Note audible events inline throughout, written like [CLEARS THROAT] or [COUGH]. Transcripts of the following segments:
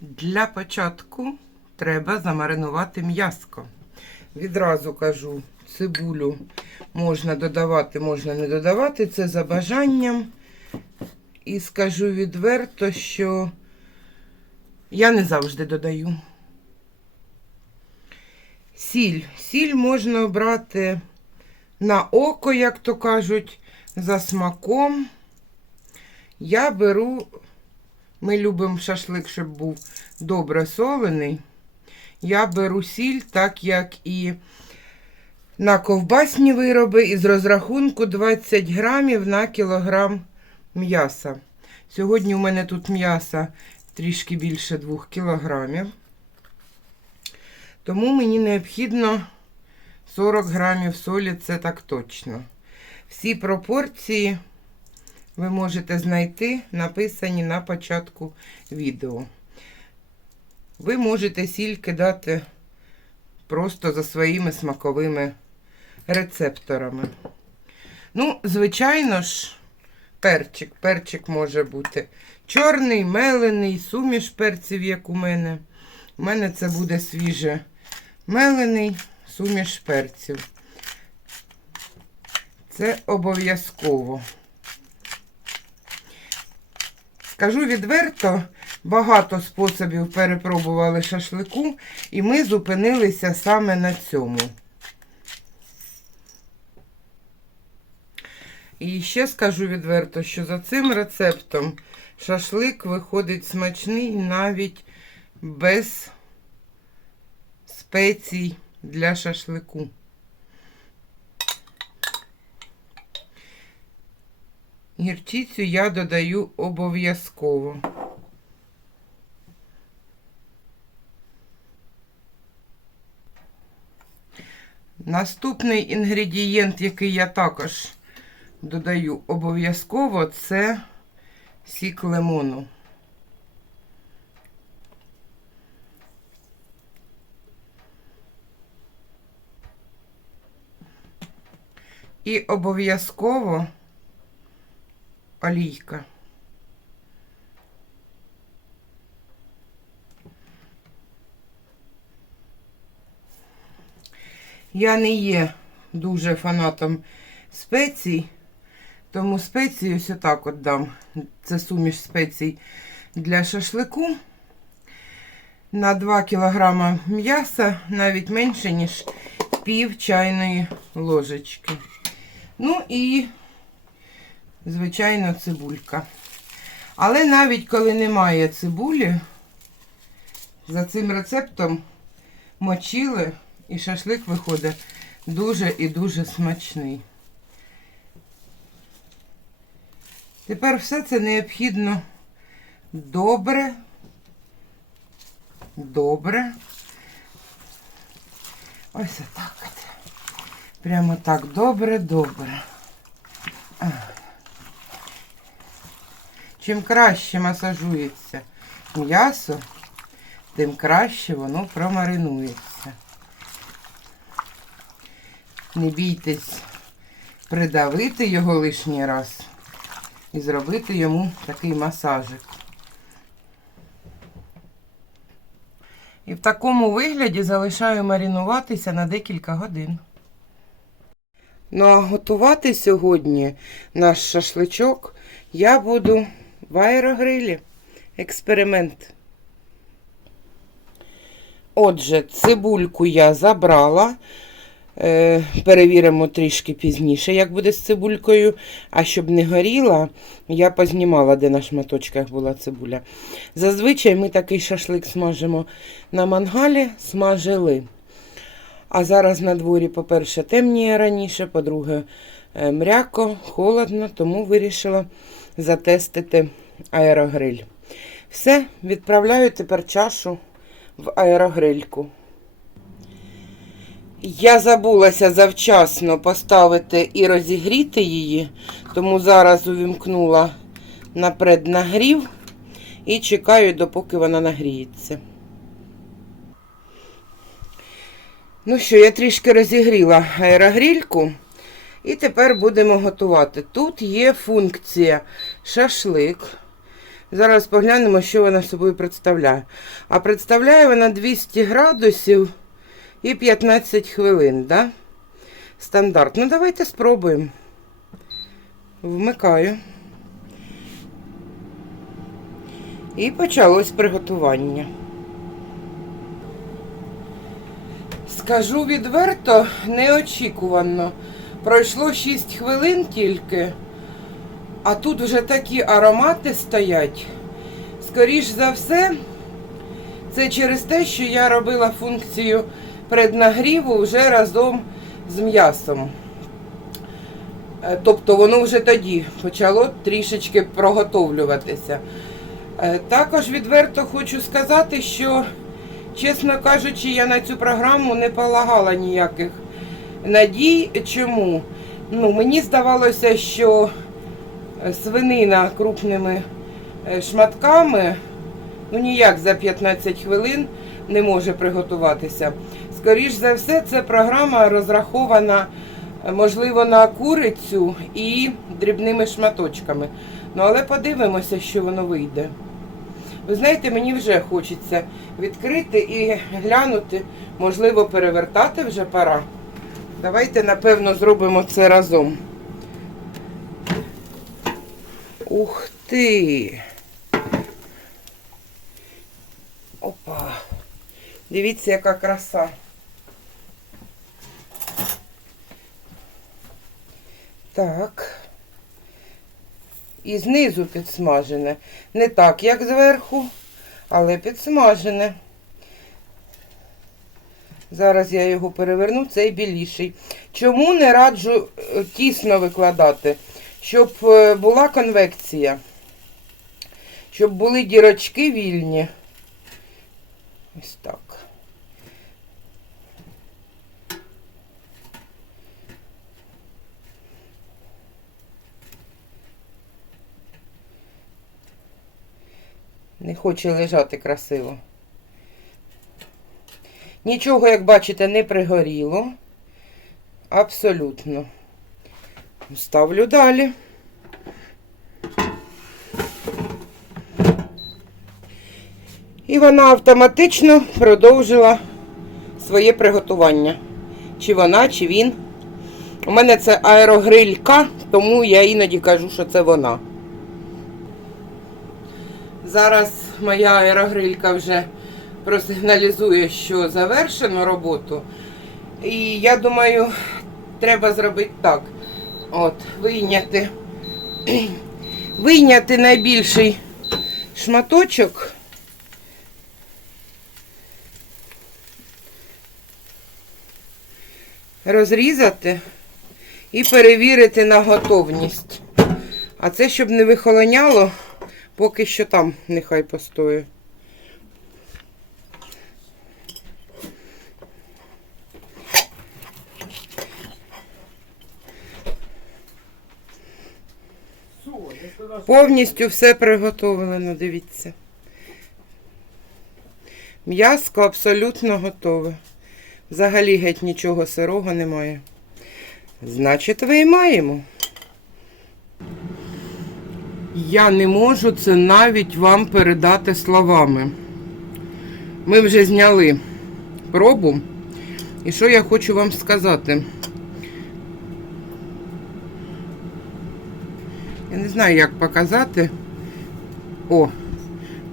Для початку треба замаринувати м'яско. Відразу кажу, цибулю можна додавати, можна не додавати. Це за бажанням. І скажу відверто, що я не завжди додаю. Сіль. Сіль можна обрати на око, як то кажуть, за смаком. Я беру, ми любимо шашлик, щоб був добре солений. Я беру сіль, так як і на ковбасні вироби, із розрахунку 20 грамів на кілограм м'яса. Сьогодні у мене тут м'яса трішки більше 2 кілограмів. Тому мені необхідно 40 грамів солі, це так точно. Всі пропорції ви можете знайти, написані на початку відео. Ви можете сіль кидати просто за своїми смаковими рецепторами. Ну, звичайно ж, перчик. Перчик може бути чорний, мелений, суміш перців, як у мене. У мене це буде свіже мелений суміш перців. Це обов'язково. Скажу відверто, багато способів перепробували шашлику, і ми зупинилися саме на цьому. І ще скажу відверто, що за цим рецептом шашлик виходить смачний навіть без спецій для шашлику. Гірчицю я додаю обов'язково. Наступний інгредієнт, який я також додаю обов'язково, це сік лимону. І обов'язково олійка. Я не є дуже фанатом спецій, тому спеції ось отак от дам. Це суміш спецій для шашлику. На 2 кг м'яса навіть менше, ніж пів чайної ложечки. Ну і, звичайно, цибулька. Але навіть коли немає цибулі, за цим рецептом мочили і шашлик виходить дуже і дуже смачний. Тепер все це необхідно добре, добре. Ось отак. Прямо так добре-добре. Чим краще масажується м'ясо, тим краще воно промаринується. Не бійтесь придавити його лишній раз і зробити йому такий масажик. І в такому вигляді залишаю маринуватися на декілька годин. Ну а готувати сьогодні наш шашличок я буду в аерогрилі. Експеримент. Отже, цибульку я забрала. Е, перевіримо трішки пізніше, як буде з цибулькою. А щоб не горіла, я познімала, де на шматочках була цибуля. Зазвичай ми такий шашлик смажимо на мангалі, смажили. А зараз на дворі, по-перше, темніє раніше, по-друге, е, мряко, холодно, тому вирішила затестити аерогриль. Все, відправляю тепер чашу в аерогрильку. Я забулася завчасно поставити і розігріти її, тому зараз увімкнула на преднагрів і чекаю, допоки вона нагріється. Ну що, я трішки розігріла аерогрільку. І тепер будемо готувати. Тут є функція шашлик, Зараз поглянемо, що вона собою представляє. А представляє вона 200 градусів і 15 хвилин, да? Стандарт. Ну, давайте спробуємо. Вмикаю. І почалось приготування. Скажу відверто, неочікувано. Пройшло 6 хвилин тільки, а тут вже такі аромати стоять. Скоріш за все, це через те, що я робила функцію преднагріву вже разом з м'ясом. Е, Тобто воно вже тоді почало трішечки проготовлюватися. Е, Також відверто хочу сказати, що, чесно кажучи, я на цю програму не полагала ніяких надій. Чому? Ну, мені здавалося, що е, свинина крупними е, шматками ну ніяк за 15 хвилин не може приготуватися. Скоріш за все, ця програма розрахована, е, можливо, на курицю і дрібними шматочками. Ну, але подивимося, що воно вийде. Ви знаєте, мені вже хочеться відкрити і глянути, можливо, перевертати вже пора. Давайте, напевно, зробимо це разом. Ух ти! Опа! Дивіться, яка краса. Так. І знизу підсмажене. Не так, як зверху, але підсмажене. Зараз я його переверну, цей біліший. Чому не раджу е, тісно викладати? Щоб е, була конвекція. Щоб були дірочки вільні. Ось так. Не хоче лежати красиво. Нічого, як бачите, не пригоріло. Абсолютно. Ставлю далі. І вона автоматично продовжила своє приготування. Чи вона, чи він. У мене це аерогрилька, тому я іноді кажу, що це вона. Зараз моя аерогрилька вже просигналізує, що завершено роботу. І я думаю, треба зробити так. От, вийняти, [CLEARS THROAT] вийняти найбільший шматочок. Розрізати і перевірити на готовність. А це, щоб не вихолоняло, поки що там нехай постоє. Повністю все приготовлено, дивіться. М'яско абсолютно готове. Взагалі геть нічого сирого немає. Значить, виймаємо. Я не можу це навіть вам передати словами. Ми вже зняли пробу. І що я хочу вам сказати? Я не знаю, як показати. О,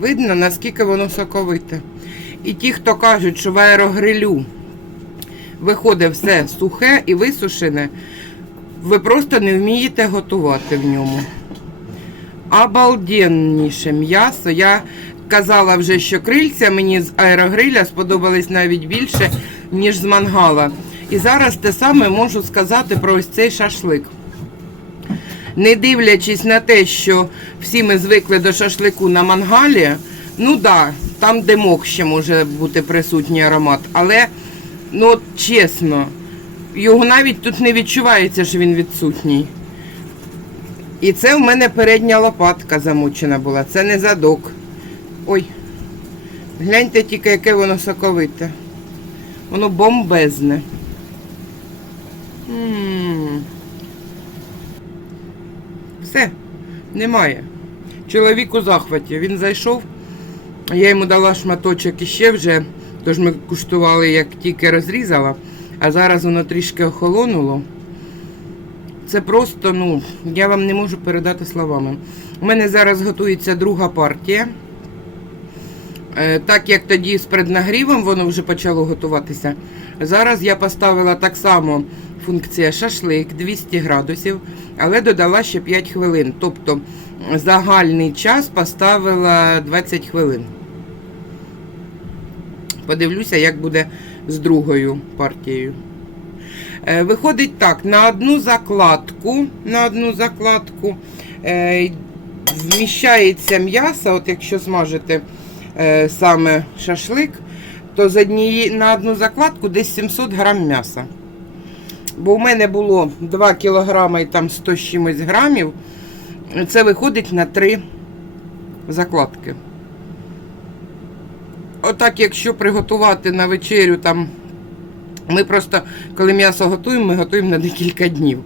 видно, наскільки воно соковите. І ті, хто кажуть, що в аерогрилю виходить все сухе і висушене, ви просто не вмієте готувати в ньому. Обалденніше м'ясо. Я казала вже, що крильця мені з аерогриля сподобались навіть більше, ніж з мангала. І зараз те саме можу сказати про ось цей шашлик. Не дивлячись на те, що всі ми звикли до шашлику на мангалі, ну да, там димок ще може бути присутній аромат, але ну от чесно, його навіть тут не відчувається, що він відсутній. І це в мене передня лопатка замучена була, це не задок. Ой, гляньте тільки, яке воно соковите. Воно бомбезне. М. Все, немає. Чоловік у захваті. Він зайшов, я йому дала шматочок іще вже, тож ми куштували, як тільки розрізала, а зараз воно трішки охолонуло. Це просто, ну, я вам не можу передати словами. У мене зараз готується друга партія. Е, Так як тоді з преднагрівом воно вже почало готуватися. Зараз я поставила так само функція шашлик 200 градусів, але додала ще 5 хвилин. Тобто загальний час поставила 20 хвилин. Подивлюся, як буде з другою партією. Е, Виходить так, на одну закладку, на одну закладку е, вміщається м'ясо, от якщо смажити е, саме шашлик, то з однієї на одну закладку десь 700 грам м'яса. Бо у мене було 2 кілограми і там 100 чимось грамів. Це виходить на 3 закладки. Отак, якщо приготувати на вечерю там ми просто, коли м'ясо готуємо, ми готуємо на декілька днів.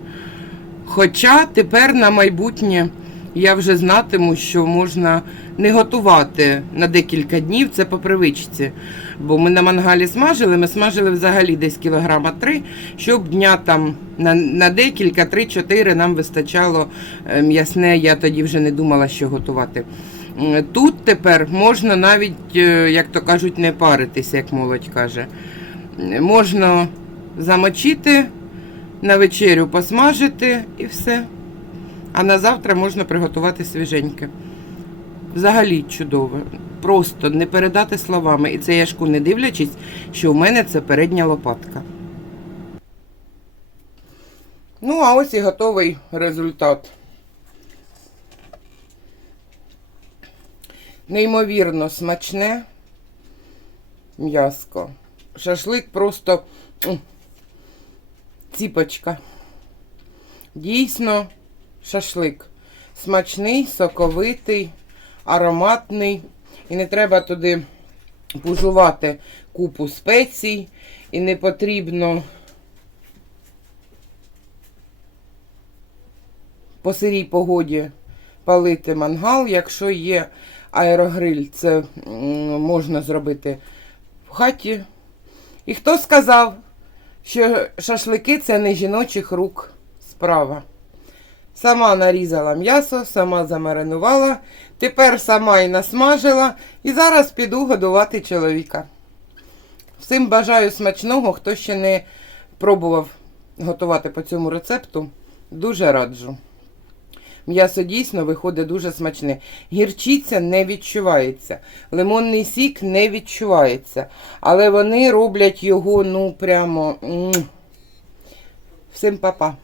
Хоча тепер на майбутнє я вже знатиму, що можна не готувати на декілька днів, це по привичці. Бо ми на мангалі смажили, ми смажили взагалі десь кілограма три, щоб дня там на, на декілька, три-чотири нам вистачало е, м'ясне, я тоді вже не думала, що готувати. Тут тепер можна навіть, е, як то кажуть, не паритися, як молодь каже можна замочити, на вечерю посмажити і все. А на завтра можна приготувати свіженьке. Взагалі чудово. Просто не передати словами. І це яшку не дивлячись, що у мене це передня лопатка. Ну, а ось і готовий результат. Неймовірно смачне м'яско. Шашлик просто ціпочка. Дійсно, шашлик. Смачний, соковитий, ароматний. І не треба туди пужувати купу спецій. І не потрібно по сирій погоді палити мангал. Якщо є аерогриль, це можна зробити в хаті. І хто сказав, що шашлики це не жіночих рук справа. Сама нарізала м'ясо, сама замаринувала, тепер сама і насмажила, і зараз піду годувати чоловіка. Всім бажаю смачного, хто ще не пробував готувати по цьому рецепту, дуже раджу. М'ясо дійсно виходить дуже смачне. Гірчиця не відчувається, лимонний сік не відчувається. Але вони роблять його, ну, прямо. Всім па-па.